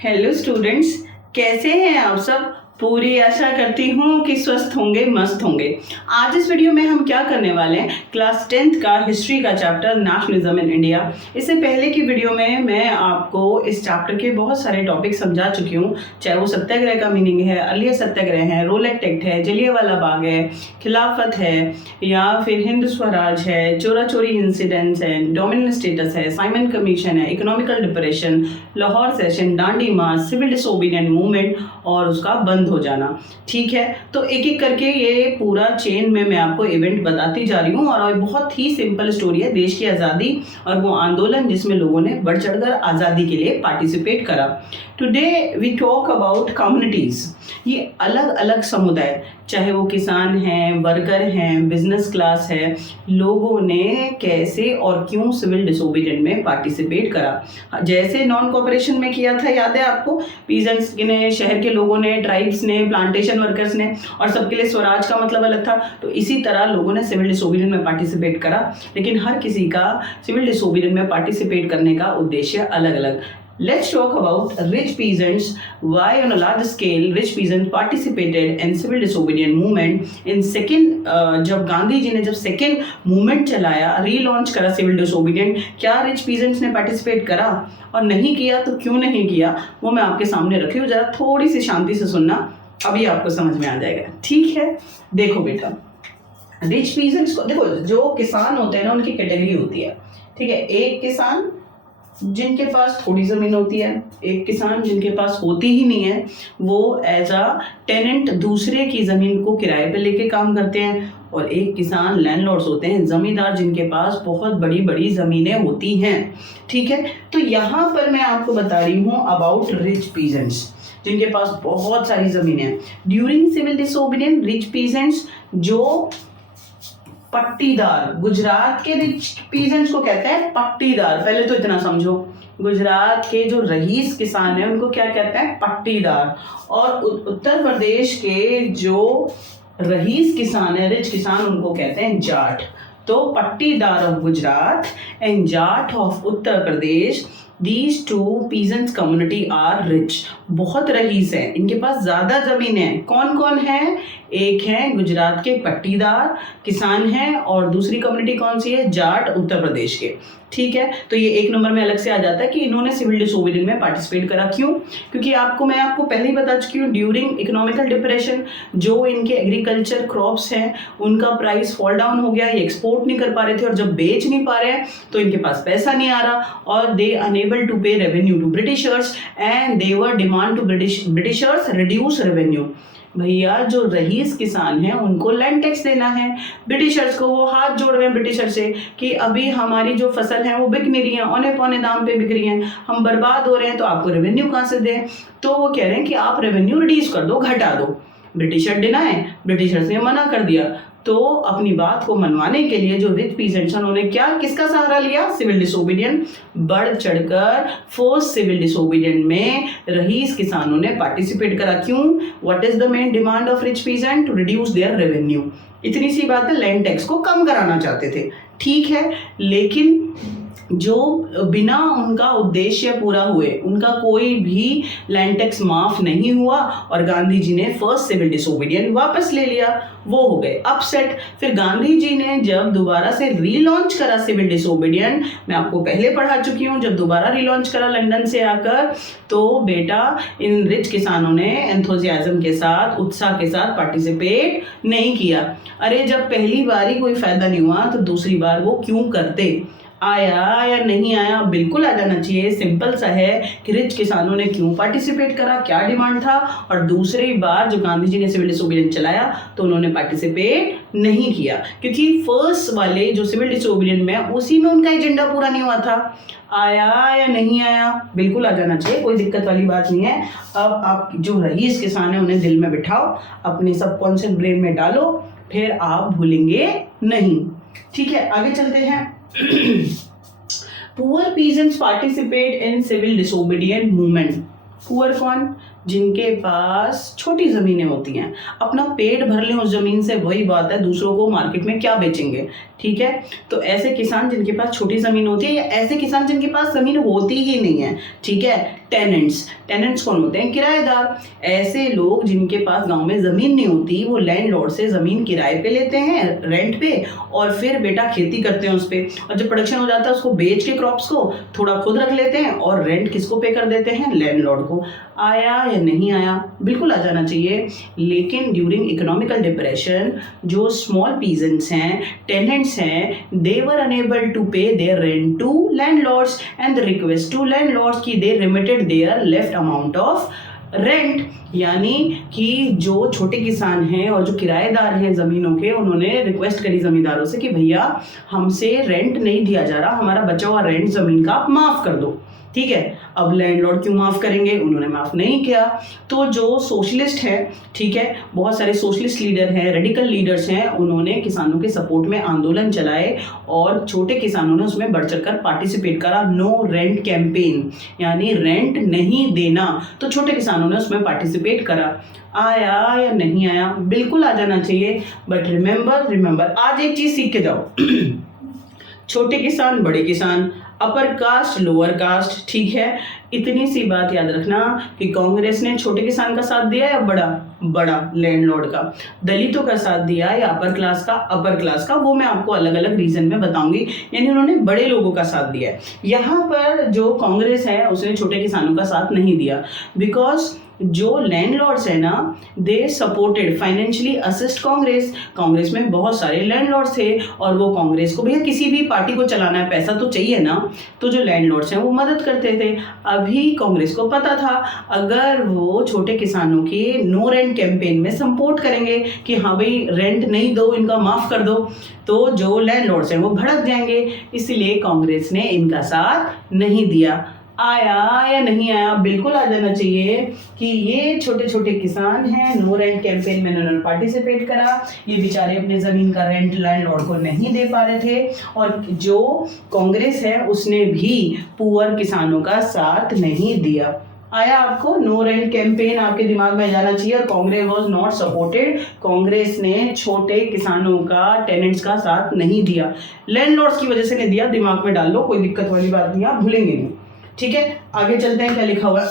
Hello students, कैसे हैं आप सब। पूरी आशा करती हूँ कि स्वस्थ होंगे, मस्त होंगे। आज इस वीडियो में हम क्या करने वाले हैं, क्लास 10th का हिस्ट्री का चैप्टर नेशनलिज्म इन इंडिया। इससे पहले की वीडियो में मैं आपको इस चैप्टर के बहुत सारे टॉपिक समझा चुकी हूँ, चाहे वो सत्याग्रह का मीनिंग है, अर्लियर सत्याग्रह है, रोल एक्ट है, जलियांवाला बाग है, खिलाफत है, या फिर हिंद स्वराज है, चोरा चोरी इंसिडेंट्स है, डोमिनियन स्टेटस है, साइमन कमीशन है, economical depression, Lahore session, Dandi march, civil disobedient movement और उसका बंद हो जाना। ठीक है, तो एक एक करके ये पूरा चेन में मैं आपको इवेंट बताती जा रही हूँ। और बहुत ही सिंपल स्टोरी है, देश की आज़ादी और वो आंदोलन जिसमें लोगों ने बढ़ चढ़कर आज़ादी के लिए पार्टिसिपेट करा। Today we talk about communities. ये अलग अलग समुदाय, चाहे वो किसान हैं, वर्कर हैं, बिजनेस क्लास है, लोगों ने कैसे और क्यों सिविल डिसोबीडिएंट में पार्टिसिपेट करा। जैसे नॉन कोऑपरेशन में किया था, याद है आपको, पीजेंट्स ने, शहर के लोगों ने, ट्राइब्स ने, प्लांटेशन वर्कर्स ने, और सबके लिए स्वराज का मतलब अलग था। तो इसी तरह लोगों ने सिविल डिसोबीडिएंट में पार्टिसिपेट करा, लेकिन हर किसी का सिविल डिसोबीडिएंट में पार्टिसिपेट करने का उद्देश्य अलग अलग। Let's talk about rich peasants. Why on a large scale rich peasants participated in civil disobedience movement in second जब गांधी जी ने जब सेकेंड मूवमेंट चलाया, रीलॉन्च करा सिविल डिसोबीडिएंट, क्या रिच पीजेंट्स ने पार्टिसिपेट करा, और नहीं किया तो क्यों नहीं किया, वो मैं आपके सामने रखी हूँ। जरा थोड़ी सी शांति से सुनना, अभी आपको समझ में आ जाएगा। ठीक है, देखो बेटा, रिच पीजेंट्स को देखो, जो किसान होते हैं ना, उनकी कैटेगरी होती है। ठीक है, एक किसान जिनके पास थोड़ी ज़मीन होती है, एक किसान जिनके पास होती ही नहीं है, वो एज अ टेनेंट दूसरे की ज़मीन को किराए पे लेके काम करते हैं, और एक किसान लैंडलॉर्ड्स होते हैं, ज़मींदार जिनके पास बहुत बड़ी बड़ी ज़मीनें होती हैं। ठीक है, तो यहाँ पर मैं आपको बता रही हूँ अबाउट रिच पीजेंट्स जिनके पास बहुत सारी ज़मीनें हैं। ड्यूरिंग सिविल डिसोबीडिएंस रिच पीजेंट्स, जो पट्टीदार, गुजरात के रिच पीजेंट्स को कहते हैं पट्टीदार। पहले तो इतना समझो, गुजरात के जो रईस किसान हैं उनको क्या कहते हैं, पट्टीदार। और उत्तर प्रदेश के जो रईस किसान है, रिच किसान, उनको कहते हैं जाट। तो पट्टीदार of Gujarat and Jat of Uttar Pradesh, These two peasants community are rich. बहुत रईस हैं, इनके पास ज़्यादा ज़मीन है। कौन कौन है, एक है गुजरात के पट्टीदार किसान हैं, और दूसरी कम्युनिटी कौन सी है, जाट, उत्तर प्रदेश के। ठीक है, तो ये एक नंबर में अलग से आ जाता है कि इन्होंने सिविल डिसोबीडिएंस में पार्टिसिपेट करा। क्यों? क्योंकि मैं आपको पहले ही बता चुकी हूँ, ड्यूरिंग इकोनॉमिकल डिप्रेशन, जो इनके एग्रीकल्चर क्रॉप्स हैं उनका प्राइस फॉल डाउन हो गया, ये एक्सपोर्ट नहीं कर पा रहे थे, और जब बेच नहीं पा रहे हैं तो इनके पास पैसा नहीं आ रहा, और they unable to pay revenue to Britishers and they were demand to Britishers reduce revenue. भैया, जो रईस किसान हैं उनको लैंड टैक्स देना है, ब्रिटिशर्स को वो हाथ जोड़ रहे हैं ब्रिटिशर से कि अभी हमारी जो फसल है वो बिक नहीं रही है, औने पौने दाम पे बिक रही हैं, हम बर्बाद हो रहे हैं, तो आपको रेवेन्यू कहाँ से दें। तो वो कह रहे हैं कि आप रेवेन्यू रिड्यूस कर दो, घटा दो। ब्रिटिशर डिनाई, ब्रिटिशर्स ने मना कर दिया। तो अपनी बात को मनवाने के लिए जो रिच पीजेंट्स, उन्होंने क्या, किसका सहारा लिया, सिविल डिसोबीडिएंट। बढ़ चढ़कर फोर्स सिविल डिसोबीडिएंट में रईस किसानों ने पार्टिसिपेट करा। क्यों? What is the main demand of rich peasant? To reduce their revenue. इतनी सी बात है, लैंड टैक्स को कम कराना चाहते थे। ठीक है, लेकिन जो बिना उनका उद्देश्य पूरा हुए, उनका कोई भी लैंड टैक्स माफ नहीं हुआ, और गांधी जी ने फर्स्ट सिविल डिसोबीडिएंट वापस ले लिया। वो हो गए अपसेट। फिर गांधी जी ने जब दोबारा से रीलॉन्च करा सिविल डिसोबीडिएंट, मैं आपको पहले पढ़ा चुकी हूँ, जब दोबारा रीलॉन्च करा लंदन से आकर, तो बेटा इन रिच किसानों ने एंथुसियाज्म के साथ, उत्साह के साथ पार्टिसिपेट नहीं किया। अरे, जब पहली बार ही कोई फायदा नहीं हुआ तो दूसरी बार वो क्यों करते। आया या नहीं आया, बिल्कुल आ जाना चाहिए। सिंपल सा है कि रिच किसानों ने क्यों पार्टिसिपेट करा, क्या डिमांड था, और दूसरी बार जो गांधी जी ने सिविल डिसोबीडिएंस चलाया तो उन्होंने पार्टिसिपेट नहीं किया, क्योंकि फर्स्ट वाले जो सिविल डिसोबीडिएंस में उसी में उनका एजेंडा पूरा नहीं हुआ था। आया या नहीं आया, बिल्कुल आ जाना चाहिए, कोई दिक्कत वाली बात नहीं है। अब आप जो रईस किसान है उन्हें दिल में बिठाओ, अपने सबकॉन्शियस ब्रेन में डालो, फिर आप भूलेंगे नहीं। ठीक है, आगे चलते हैं। Poor peasants participate in civil disobedient movement. Poor कौन? जिनके पास छोटी ज़मीनें होती हैं, अपना पेट भर लें उस ज़मीन से, वही बात है, दूसरों को मार्केट में क्या बेचेंगे। ठीक है, तो ऐसे किसान जिनके पास छोटी ज़मीन होती है, या ऐसे किसान जिनके पास ज़मीन होती ही नहीं है, ठीक है, टेनेंट्स कौन होते हैं? किराएदार। ऐसे लोग जिनके पास गांव में ज़मीन नहीं होती, वो लैंडलॉर्ड से ज़मीन किराए पे लेते हैं, रेंट पे, और फिर बेटा खेती करते हैं उस पर, और जब प्रोडक्शन हो जाता है उसको बेच के क्रॉप्स को थोड़ा खुद रख लेते हैं, और रेंट किसको पे कर देते हैं? लैंडलॉर्ड को। आया या नहीं आया? बिल्कुल आ जाना चाहिए। लेकिन ड्यूरिंग इकोनॉमिकल डिप्रेशन जो स्मॉल पीजेंट्स हैं, टेनेंट्स हैं, they were unable to pay their rent to landlords and the request to landlords की they remitted their left amount of rent. यानी कि जो छोटे किसान हैं और जो किराएदार हैं ज़मीनों के, उन्होंने रिक्वेस्ट करी ज़मींदारों से कि भैया हमसे रेंट नहीं दिया जा रहा, हमारा बचा हुआ रेंट ज़मीन का आप माफ़ कर दो। ठीक है, अब लैंडलॉर्ड क्यों माफ़ करेंगे? उन्होंने माफ़ नहीं किया। तो जो सोशलिस्ट है, ठीक है, बहुत सारे सोशलिस्ट लीडर हैं, रेडिकल लीडर्स हैं, उन्होंने किसानों के सपोर्ट में आंदोलन चलाए और छोटे किसानों ने उसमें बढ़ चढ़ कर पार्टिसिपेट करा। नो रेंट कैंपेन, यानी रेंट नहीं देना, तो छोटे किसानों ने उसमें पार्टिसिपेट करा। आया या नहीं आया? बिल्कुल आ जाना चाहिए। बट रिमेंबर आज एक चीज़ सीख के जाओ छोटे किसान, बड़े किसान, अपर कास्ट, लोअर कास्ट, ठीक है, इतनी सी बात याद रखना कि कांग्रेस ने छोटे किसान का साथ दिया या बड़ा लैंडलॉर्ड का, दलितों का साथ दिया या अपर क्लास का, वो मैं आपको अलग अलग रीजन में बताऊंगी। यानी उन्होंने बड़े लोगों का साथ दिया है। यहाँ पर जो कांग्रेस है उसने छोटे किसानों का साथ नहीं दिया, बिकॉज जो लैंडलॉर्ड्स है ना, they supported financially assist Congress में बहुत सारे लैंडलॉर्ड्स थे, और वो कांग्रेस को, भैया किसी भी पार्टी को चलाना है, पैसा तो चाहिए ना, तो जो लैंडलॉर्ड्स हैं वो मदद करते थे। अभी कांग्रेस को पता था अगर वो छोटे किसानों के नो रेंट कैंपेन में सपोर्ट करेंगे कि हाँ भाई रेंट नहीं दो, इनका माफ़ कर दो, तो जो लैंडलॉर्ड्स हैं वो भड़क जाएंगे, इसलिए कांग्रेस ने इनका साथ नहीं दिया। आया या नहीं आया? बिल्कुल आ जाना चाहिए कि ये छोटे छोटे किसान हैं, नो रेंट कैंपेन में उन्होंने पार्टिसिपेट करा, ये बेचारे अपने ज़मीन का रेंट लैंडलॉर्ड को नहीं दे पा रहे थे, और जो कांग्रेस है उसने भी पुअर किसानों का साथ नहीं दिया। आया आपको? नो रेंट कैंपेन आपके दिमाग में जाना चाहिए। Congress was not supported, Congress ने छोटे किसानों का, टेनेंट्स का साथ नहीं दिया, लैंडलॉर्ड्स की वजह से नहीं दिया। दिमाग में डाल लो, कोई दिक्कत वाली बात नहीं, आप भूलेंगे नहीं। ठीक है, आगे चलते हैं, क्या लिखा हुआ है।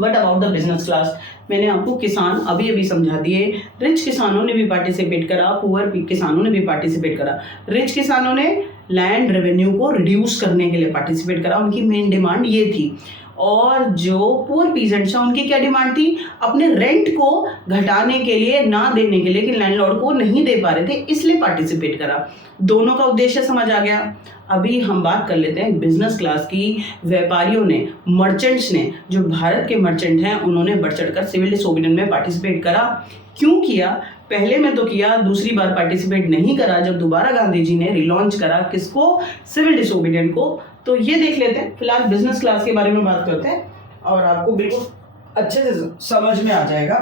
What about the business class? मैंने आपको किसान अभी समझा दिए। रिच किसानों ने भी पार्टिसिपेट करा, पुअर किसानों ने भी पार्टिसिपेट करा। रिच किसानों ने लैंड रेवेन्यू को रिड्यूस करने के लिए पार्टिसिपेट करा, उनकी मेन डिमांड ये थी। और जो पुअर पीजेंट्स हैं उनकी क्या डिमांड थी? अपने रेंट को घटाने के लिए, ना देने के लिए, कि लैंडलॉर्ड को नहीं दे पा रहे थे, इसलिए पार्टिसिपेट करा। दोनों का उद्देश्य समझ आ गया। अभी हम बात कर लेते हैं बिजनेस क्लास की। व्यापारियों ने, मर्चेंट्स ने, जो भारत के मर्चेंट हैं, उन्होंने बढ़ चढ़कर सिविल डिसोबीडियंस में पार्टिसिपेट करा। क्यों किया? पहले में तो किया, दूसरी बार पार्टिसिपेट नहीं करा जब दोबारा गांधी जी ने रिलॉन्च करा किसको? सिविल डिसोबीडियंस को। तो ये देख लेते हैं, फिलहाल बिजनेस क्लास के बारे में बात करते हैं और आपको बिल्कुल अच्छे से समझ में आ जाएगा।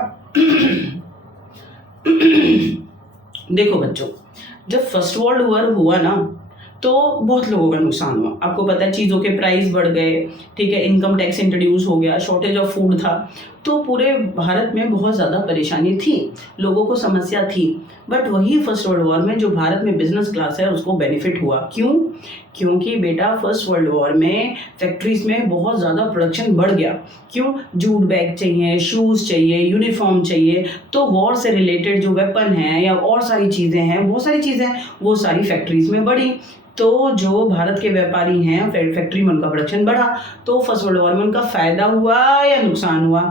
देखो बच्चों, जब फर्स्ट वर्ल्ड वॉर हुआ ना, तो बहुत लोगों का नुकसान हुआ। आपको पता है चीज़ों के प्राइस बढ़ गए, ठीक है, इनकम टैक्स इंट्रोड्यूस हो गया, शॉर्टेज ऑफ फूड था, तो पूरे भारत में बहुत ज़्यादा परेशानी थी, लोगों को समस्या थी। बट वही फर्स्ट वर्ल्ड वॉर में जो भारत में बिजनेस क्लास है उसको बेनिफिट हुआ। क्यों? क्योंकि बेटा फर्स्ट वर्ल्ड वॉर में फैक्ट्रीज में बहुत ज़्यादा प्रोडक्शन बढ़ गया। क्यों? जूट बैग चाहिए, शूज़ चाहिए, यूनिफॉर्म चाहिए, तो वॉर से रिलेटेड जो वेपन है या और सारी चीज़ें हैं, बहुत सारी चीज़ें, वो सारी फैक्ट्रीज में बढ़ी। तो जो भारत के व्यापारी हैं, फैक्ट्री में उनका प्रोडक्शन बढ़ा, तो फर्स्ट वर्ल्ड वॉर में उनका फ़ायदा हुआ या नुकसान हुआ?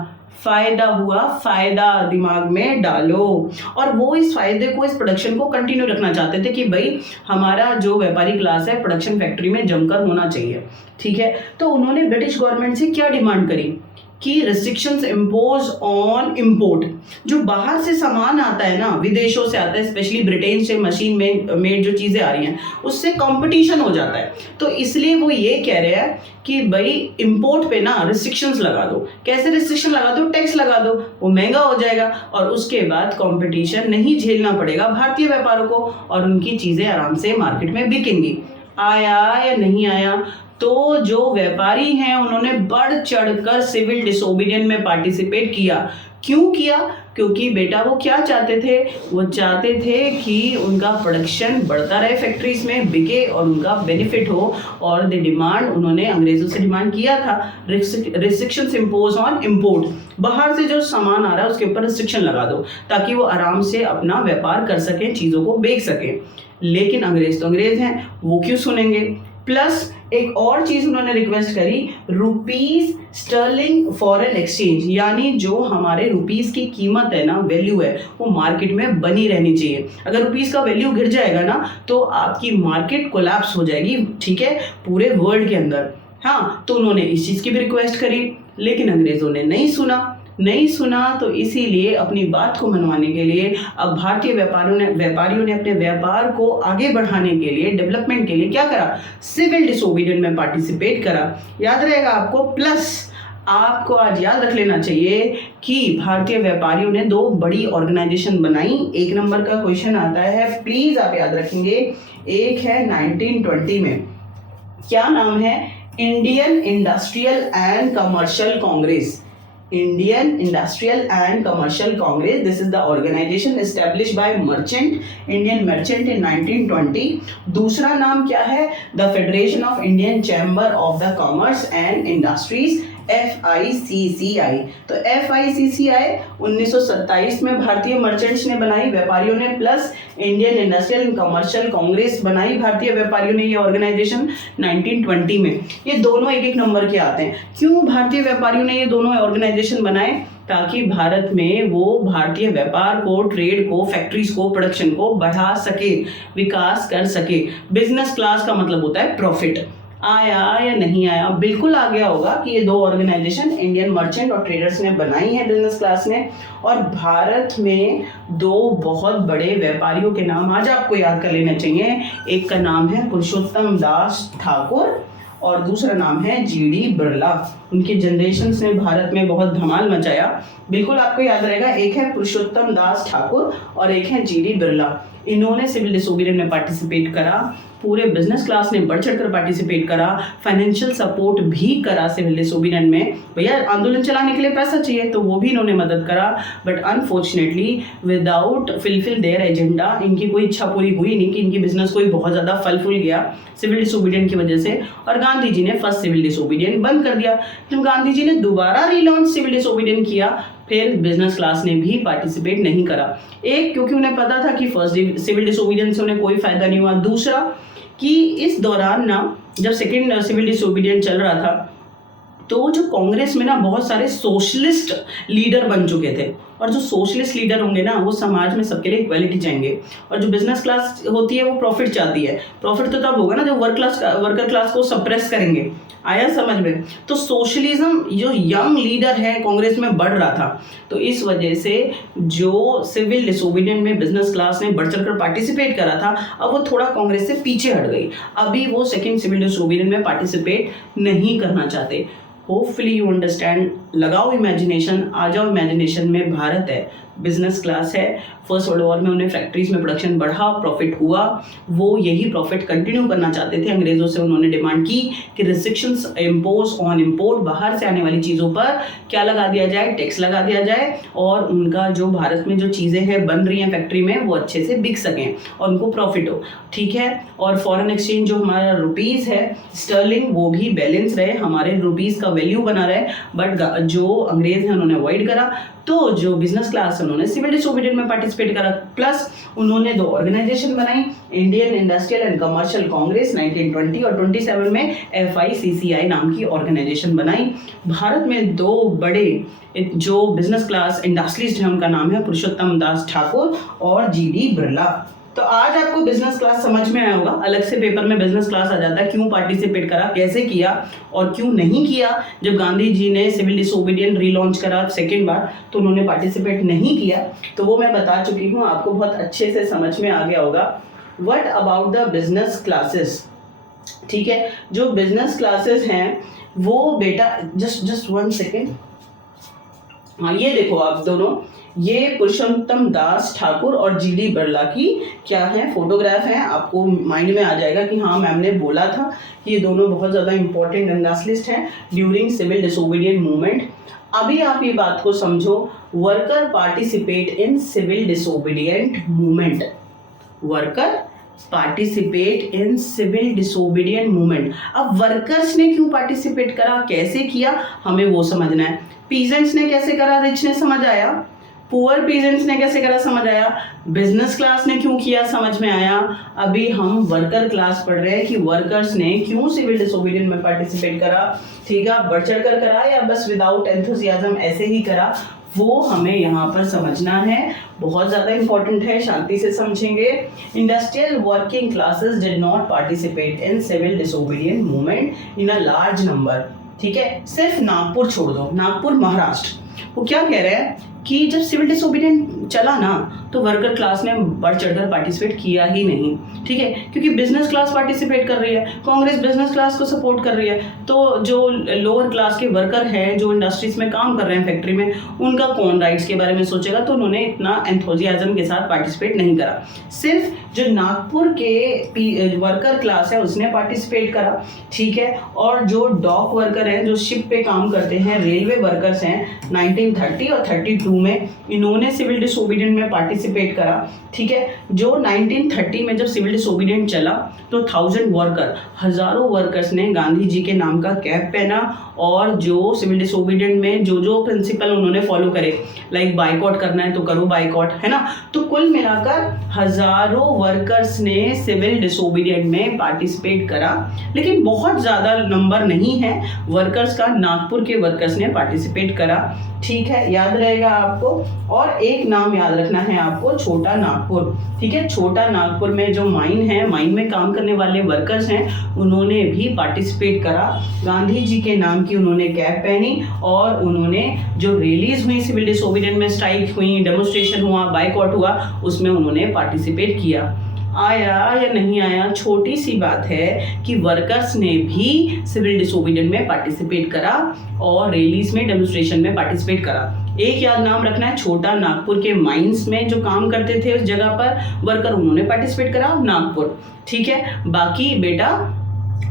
फ़ायदा हुआ। फ़ायदा दिमाग में डालो। और वो इस फ़ायदे को, इस प्रोडक्शन को कंटिन्यू रखना चाहते थे कि भाई हमारा जो व्यापारी क्लास है प्रोडक्शन फैक्ट्री में जमकर होना चाहिए, ठीक है। तो उन्होंने ब्रिटिश गवर्नमेंट से क्या डिमांड करी कि रिस्ट्रिक्शंस इम्पोज ऑन इम्पोर्ट। जो बाहर से सामान आता है ना, विदेशों से आता है, स्पेशली ब्रिटेन से मशीन में मेड जो चीज़ें आ रही हैं, उससे कंपटीशन हो जाता है। तो इसलिए वो ये कह रहे हैं कि भाई इम्पोर्ट पे ना रिस्ट्रिक्शंस लगा दो। कैसे रिस्ट्रिक्शन लगा दो? टैक्स लगा दो, वो महंगा हो जाएगा और उसके बाद कंपटीशन नहीं झेलना पड़ेगा भारतीय व्यापारों को और उनकी चीज़ें आराम से मार्केट में बिकेंगी। आया या नहीं आया? तो जो व्यापारी हैं उन्होंने बढ़ चढ़कर सिविल डिसोबीडियंस में पार्टिसिपेट किया। क्यों किया? क्योंकि बेटा वो क्या चाहते थे? वो चाहते थे कि उनका प्रोडक्शन बढ़ता रहे, फैक्ट्रीज में बिके और उनका बेनिफिट हो। और द डिमांड, उन्होंने अंग्रेजों से डिमांड किया था रिस्ट्रिक्शंस इम्पोज ऑन इम्पोर्ट, बाहर से जो सामान आ रहा है उसके ऊपर रिस्ट्रिक्शन लगा दो ताकि वो आराम से अपना व्यापार कर सकें, चीज़ों को बेच सकें। लेकिन अंग्रेज तो अंग्रेज हैं, वो क्यों सुनेंगे। प्लस एक और चीज उन्होंने रिक्वेस्ट करी, रुपीज स्टर्लिंग फॉरेन एक्सचेंज, यानी जो हमारे रुपीस की कीमत है ना, वैल्यू है, वो मार्केट में बनी रहनी चाहिए। अगर रुपीस का वैल्यू गिर जाएगा ना तो आपकी मार्केट कोलैप्स हो जाएगी, ठीक है, पूरे वर्ल्ड के अंदर। हाँ, तो उन्होंने इस चीज की भी रिक्वेस्ट करी, लेकिन अंग्रेजों ने नहीं सुना। तो इसीलिए अपनी बात को मनवाने के लिए अब भारतीय व्यापारियों ने अपने व्यापार को आगे बढ़ाने के लिए, डेवलपमेंट के लिए क्या करा? सिविल डिसोबीडियंस में पार्टिसिपेट करा। याद रहेगा आपको। प्लस आपको आज याद रख लेना चाहिए कि भारतीय व्यापारियों ने 2 बड़ी ऑर्गेनाइजेशन बनाई। 1 नंबर का क्वेश्चन आता है, प्लीज आप याद रखेंगे। एक है 1920 में, क्या नाम है? Indian industrial and commercial Congress. Indian Industrial and Commercial Congress. This is the organization established by Indian Merchant in 1920. दूसरा नाम क्या है? The Federation of Indian Chamber of the Commerce and Industries, FICCI। तो FICCI 1927 में भारतीय मर्चेंट्स ने बनाई, व्यापारियों ने, plus Indian industrial and commercial Congress बनाई भारतीय व्यापारियों ने, ये ऑर्गेनाइजेशन 1920 में। ये दोनों 1-1 नंबर के आते हैं। क्यों भारतीय व्यापारियों ने ये दोनों ऑर्गेनाइजेशन बनाए? ताकि भारत में वो भारतीय व्यापार को, ट्रेड को, फैक्ट्रीज को, प्रोडक्शन को बढ़ा सके, विकास कर सके। बिजनेस क्लास का मतलब होता है प्रॉफिट। आया या नहीं आया? बिल्कुल आ गया होगा कि ये 2 ऑर्गेनाइजेशन इंडियन मर्चेंट और ट्रेडर्स ने बनाई है बिजनेस क्लास ने। और भारत में 2 बहुत बड़े व्यापारियों के नाम आज आपको याद कर लेना चाहिए। एक का नाम है पुरुषोत्तम दास ठाकुर और दूसरा नाम है जीडी बिरला। उनके जनरेशंस ने भारत में बहुत धमाल मचाया, बिल्कुल आपको याद रहेगा। एक है पुरुषोत्तम दास ठाकुर और एक है जीडी बिरला। इन्होंने सिविल डिसोबीडियंस में पार्टिसिपेट करा, पूरे बिजनेस क्लास ने बढ़ चढ़कर पार्टिसिपेट करा, फाइनेंशियल सपोर्ट भी करा सिविल डिसोबीडियंस में। भैया आंदोलन चलाने के लिए पैसा चाहिए तो वो भी इन्होंने मदद करा, but unfortunately without fulfil their agenda, इनकी कोई इच्छा पूरी हुई नहीं कि इनकी बिजनेस कोई बहुत ज़्यादा फल फूल गया सिविल डिसोबीडियंस की वजह से। और गांधी जी ने फर्स्ट सिविल डिसोबीडियंस बंद कर दिया। जब गांधी जी ने दोबारा रीलॉन्च सिविल डिसोबीडियंस किया, फिर बिजनेस क्लास ने भी पार्टिसिपेट नहीं करा। एक, क्योंकि उन्हें पता था कि फर्स्ट सिविल डिसोबीडियंस से उन्हें कोई फायदा नहीं हुआ। दूसरा कि इस दौरान ना, जब सेकेंड सिविल डिसोबीडियंस चल रहा था, तो जो कांग्रेस में ना बहुत सारे सोशलिस्ट लीडर बन चुके थे। और जो सोशलिस्ट लीडर होंगे ना, वो समाज में सबके लिए इक्वालिटी चाहेंगे। और जो बिजनेस क्लास होती है वो प्रॉफिट चाहती है। प्रॉफिट तो तब होगा ना जब वर्कर क्लास को सप्रेस करेंगे। आया समझ में? तो सोशलिज्म जो यंग लीडर है कांग्रेस में बढ़ रहा था, तो इस वजह से जो सिविल डिसोबीडियंस में बिजनेस क्लास ने बढ़ चढ़कर पार्टिसिपेट करा था, अब वो थोड़ा कांग्रेस से पीछे हट गई। अभी वो सेकेंड सिविल डिसोबीडियंस में पार्टिसिपेट नहीं करना चाहते। Hopefully you understand. लगाओ इमेजिनेशन, आ जाओ इमेजिनेशन में। भारत है, बिजनेस क्लास है, फर्स्ट वर्ल्ड वॉर में उन्हें फैक्ट्रीज में प्रोडक्शन बढ़ा, प्रॉफिट हुआ, वो यही प्रॉफिट कंटिन्यू करना चाहते थे। अंग्रेजों से उन्होंने डिमांड की कि रिस्ट्रिक्शंस इम्पोज ऑन इम्पोर्ट, बाहर से आने वाली चीज़ों पर क्या लगा दिया जाए? टैक्स लगा दिया जाए, और उनका जो भारत में जो चीज़ें हैं बन रही हैं फैक्ट्री में, वो अच्छे से बिक सकें और उनको प्रॉफिट हो, ठीक है। और फॉरेन एक्सचेंज जो हमारा रुपीज़ है स्टर्लिंग, वो भी बैलेंस रहे, हमारे रुपीज़ का वैल्यू बना रहे। बट जो अंग्रेज हैं उन्होंने अवॉइड करा। तो जो बिजनेस क्लास है उन्होंने सिविल डिसोबीडियंस में पार्टिसिपेट करा। प्लस उन्होंने 2 ऑर्गेनाइजेशन बनाई, Indian industrial and commercial Congress 1920 और 27 में FICCI नाम की ऑर्गेनाइजेशन बनाई। भारत में 2 बड़े जो बिजनेस क्लास इंडस्ट्रियलिस्ट हैं, उनका नाम है पुरुषोत्तम दास ठाकुर और जीडी बिरला। तो आज आपको बिजनेस क्लास समझ में आया होगा। अलग से पेपर में बिजनेस क्लास आ जाता है, क्यों पार्टिसिपेट करा, कैसे किया और क्यों नहीं किया। जब गांधी जी ने सिविल डिसोबीडियंस रीलॉन्च करा सेकेंड बार, तो उन्होंने पार्टिसिपेट नहीं किया। तो वो मैं बता चुकी हूँ, आपको बहुत अच्छे से समझ में आ गया होगा। What about the business classes, ठीक है। जो बिजनेस क्लासेस हैं वो बेटा, जस्ट 1 सेकेंड, हाँ, ये देखो आप दोनों, ये पुरुषोत्तम दास ठाकुर और जीडी बिरला की क्या है, फोटोग्राफ है। आपको माइंड में आ जाएगा कि हाँ मैम ने बोला था कि ये दोनों बहुत ज़्यादा इंपॉर्टेंट नेशनलिस्ट हैं ड्यूरिंग सिविल डिसोबीडियंट मूवमेंट। अभी आप ये बात को समझो, worker participate in civil disobedient movement, worker participate in civil disobedient movement. अब वर्कर्स ने क्यों पार्टिसिपेट करा, कैसे किया, हमें वो समझना है। पीजेंट्स ने कैसे करा, रिच ने समझ आया। पुअर पीजेंट्स ने कैसे करा, समझ आया। बिजनेस क्लास ने क्यों किया, समझ में आया। अभी हम वर्कर क्लास पढ़ रहे हैं कि वर्कर्स ने क्यों सिविल डिसोबीडियंट में पार्टिसिपेट करा। ठीक है, बढ़ चढ़ कर करा या बस विदाउट एंथुसियाज्म ऐसे ही करा, वो हमें यहाँ पर समझना है। बहुत ज़्यादा इंपॉर्टेंट है, शांति से समझेंगे। Industrial working classes did not participate in civil disobedient movement in a large number. ठीक है, सिर्फ नागपुर छोड़ दो, नागपुर महाराष्ट्र। वो क्या कह रहे हैं कि जब सिविल डिसोबीडियंट चला ना तो वर्कर क्लास ने बढ़ चढ़कर पार्टिसिपेट किया ही नहीं। ठीक है, क्योंकि बिजनेस क्लास पार्टिसिपेट कर रही है, कांग्रेस बिजनेस क्लास को सपोर्ट कर रही है, तो जो लोअर क्लास के वर्कर हैं जो इंडस्ट्रीज में काम कर रहे हैं, फैक्ट्री में, उनका कौन राइट्स के बारे में सोचेगा। तो उन्होंने इतना एंथुसियाज्म के साथ पार्टिसिपेट नहीं करा। सिर्फ जो नागपुर के वर्कर क्लास है उसने पार्टिसिपेट करा। ठीक है, और जो डॉक वर्कर हैं, जो शिप पे काम करते हैं, रेलवे वर्कर्स हैं, 1930 और 32 में इन्होंने सिविल डिसोबीडियंट में पार्टिसिपेट करा। ठीक है, जो 1930 में जब सिविल डिसोबीडियंट चला तो 1000 वर्कर, हजारों वर्कर्स ने गांधी जी के नाम का कैप पहना और जो सिविल डिसोबीडियंट में जो जो प्रिंसिपल उन्होंने फॉलो करे, लाइक बाइकआउट करना है तो करो बाइकआउट, है ना। तो कुल मिलाकर हजारों वर्कर्स ने सिविल डिसोबीडियंट में पार्टिसिपेट करा, लेकिन बहुत ज़्यादा नंबर नहीं है वर्कर्स का, नागपुर के वर्कर्स ने पार्टिसिपेट करा। ठीक है, याद रहेगा आपको। और एक नाम याद रखना है आपको, छोटा नागपुर। ठीक है, छोटा नागपुर में जो माइन है, माइन में काम करने वाले वर्कर्स हैं, उन्होंने भी पार्टिसिपेट करा। गांधी जी के नाम की उन्होंने कैप पहनी और उन्होंने जो रैलीज हुई सिविल डिसोबीडियंट में, स्ट्राइक हुई, डेमोन्स्ट्रेशन हुआ, बाइकआउट हुआ, उसमें उन्होंने पार्टिसिपेट किया। आया या नहीं आया, छोटी सी बात है कि वर्कर्स ने भी सिविल डिसोबीडियंट में पार्टिसिपेट करा और रैलीज में, डेमोन्स्ट्रेशन में पार्टिसिपेट करा। एक याद नाम रखना है, छोटा नागपुर के माइंस में जो काम करते थे उस जगह पर वर्कर, उन्होंने पार्टिसिपेट करा, नागपुर। ठीक है, बाकी बेटा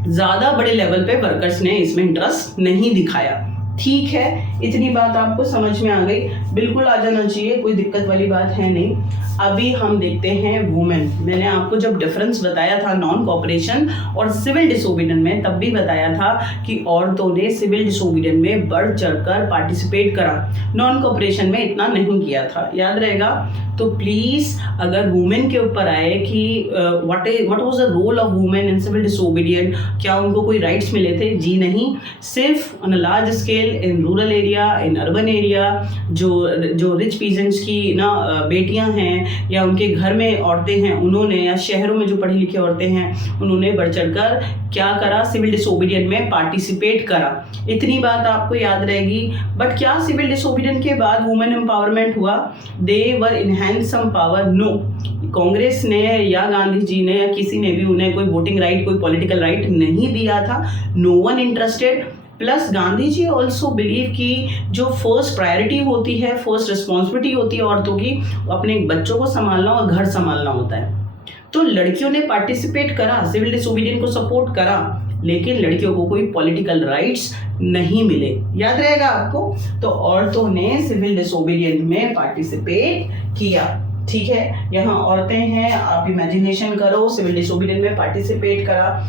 ज्यादा बड़े लेवल पे वर्कर्स ने इसमें इंटरेस्ट नहीं दिखाया। ठीक है, इतनी बात आपको समझ में आ गई, बिल्कुल आ जाना चाहिए, कोई दिक्कत वाली बात है नहीं। अभी हम देखते हैं वुमेन। मैंने आपको जब डिफरेंस बताया था नॉन कॉपरेशन और सिविल डिसोबीडियंट में, तब भी बताया था कि औरतों ने सिविल डिसोबीडियंट में बढ़ चढ़कर पार्टिसिपेट करा, नॉन कॉपरेशन में इतना नहीं किया था, याद रहेगा। तो प्लीज अगर वुमेन के ऊपर आए कि what was the role of women in civil disobedient, क्या उनको कोई राइट्स मिले थे, जी नहीं। सिर्फ on a large scale in rural area, in urban area, जो रिच पीजेंट्स की ना बेटियां हैं या उनके घर में औरतें हैं, उन्होंने, या शहरों में जो पढ़ी लिखी औरतें हैं, उन्होंने बढ़ चढ़कर क्या करा, सिविल डिसोबीडियंट में पार्टिसिपेट करा। इतनी बात आपको याद रहेगी। बट क्या सिविल डिसोबीडियंट के बाद वुमेन एम्पावरमेंट हुआ? They were enhance some power? No. Congress ने या गांधी जी ने या किसी ने भी उन्हें कोई वोटिंग राइट, कोई पॉलिटिकल राइट नहीं दिया था। No one interested. Plus Gandhi ji also believe कि जो फर्स्ट प्रायोरिटी होती है, फर्स्ट रिस्पॉन्सिबिलिटी होती है औरतों की, अपने बच्चों को संभालना और घर संभालना होता है। तो लड़कियों ने पार्टिसिपेट करा, सिविल डिसोबीडियंट को सपोर्ट करा, लेकिन लड़कियों को कोई पॉलिटिकल राइट्स नहीं मिले, याद रहेगा आपको। तो औरतों ने सिविल डिसोबीडियंट में पार्टिसिपेट किया। ठीक है, यहाँ औरतें हैं, आप इमेजिनेशन करो, सिविल डिसोबीडियंट में पार्टिसिपेट करा,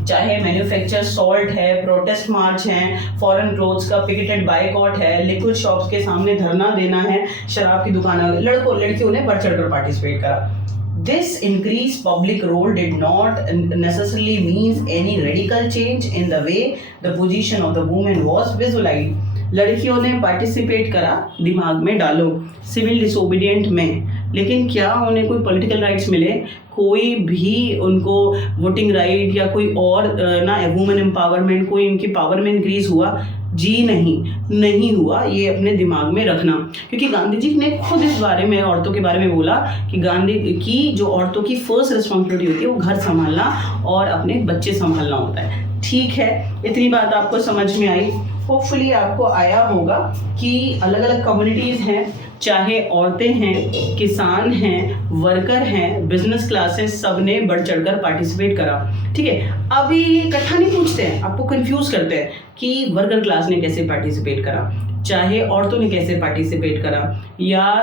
चाहे मैन्युफैक्चर सॉल्ट है, प्रोटेस्ट मार्च है, फॉरेन क्लोथ्स का पिकेटेड बाइकआउट है, लिक्विड शॉप्स के सामने धरना देना है, शराब की दुकान, लड़कियों ने बढ़ चढ़कर पार्टिसिपेट करा। This increased public role did not necessarily mean any radical change in the way the position of the woman was visualized. लड़कियों ने पार्टिसिपेट करा, दिमाग में डालो, सिविल डिसोबीडियंट में, लेकिन क्या उन्हें कोई पॉलिटिकल राइट्स मिले? कोई भी उनको वोटिंग राइट या कोई और ना वुमेन एम्पावरमेंट, कोई इनकी पावर में इंक्रीज हुआ? जी नहीं हुआ। ये अपने दिमाग में रखना, क्योंकि गांधी जी ने खुद इस बारे में, औरतों के बारे में बोला कि गांधी की जो औरतों की फर्स्ट रिस्पॉन्सिबिलिटी होती है वो घर संभालना और अपने बच्चे संभालना होता है। ठीक है, इतनी बात आपको समझ में आई। होपफुली आपको आया होगा कि अलग अलग कम्युनिटीज़ हैं, चाहे औरतें हैं, किसान हैं, वर्कर हैं, बिजनेस क्लासेस, सब ने बढ़ चढ़कर पार्टिसिपेट करा। ठीक है, अभी इकट्ठा नहीं पूछते हैं, आपको कंफ्यूज करते हैं कि वर्कर क्लास ने कैसे पार्टिसिपेट करा, चाहे औरतों ने कैसे पार्टिसिपेट करा, या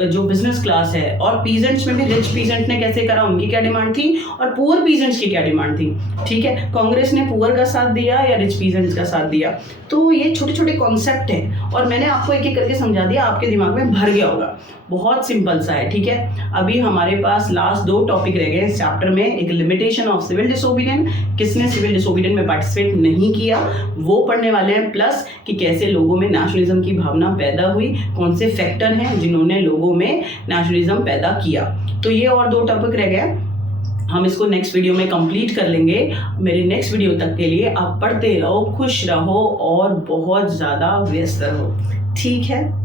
जो बिजनेस क्लास है, और पीजेंट्स में भी रिच पीजेंट ने कैसे करा, उनकी क्या डिमांड थी, और पुअर पीजेंट्स की क्या डिमांड थी। ठीक है, कांग्रेस ने पुअर का साथ दिया या रिच पीजेंट्स का साथ दिया। तो ये छोटे छोटे कॉन्सेप्ट हैं और मैंने आपको एक एक करके समझा दिया, आपके दिमाग में भर गया होगा। बहुत सिंपल सा है। ठीक है, अभी हमारे पास लास्ट 2 टॉपिक रह गए इस चैप्टर में। एक लिमिटेशन ऑफ सिविल डिसोबीडियंस, किसने सिविल डिसोबीडियंस में पार्टिसिपेट नहीं किया वो पढ़ने वाले हैं, प्लस कि कैसे लोगों में नेशनलिज्म की भावना पैदा हुई, कौन से फैक्टर हैं जिन्होंने लोगों में नेशनलिज्म पैदा किया। तो ये और 2 टॉपिक रह गए, हम इसको नेक्स्ट वीडियो में कंप्लीट कर लेंगे। मेरे नेक्स्ट वीडियो तक के लिए आप पढ़ते रहो, खुश रहो और बहुत ज़्यादा व्यस्त रहो। ठीक है।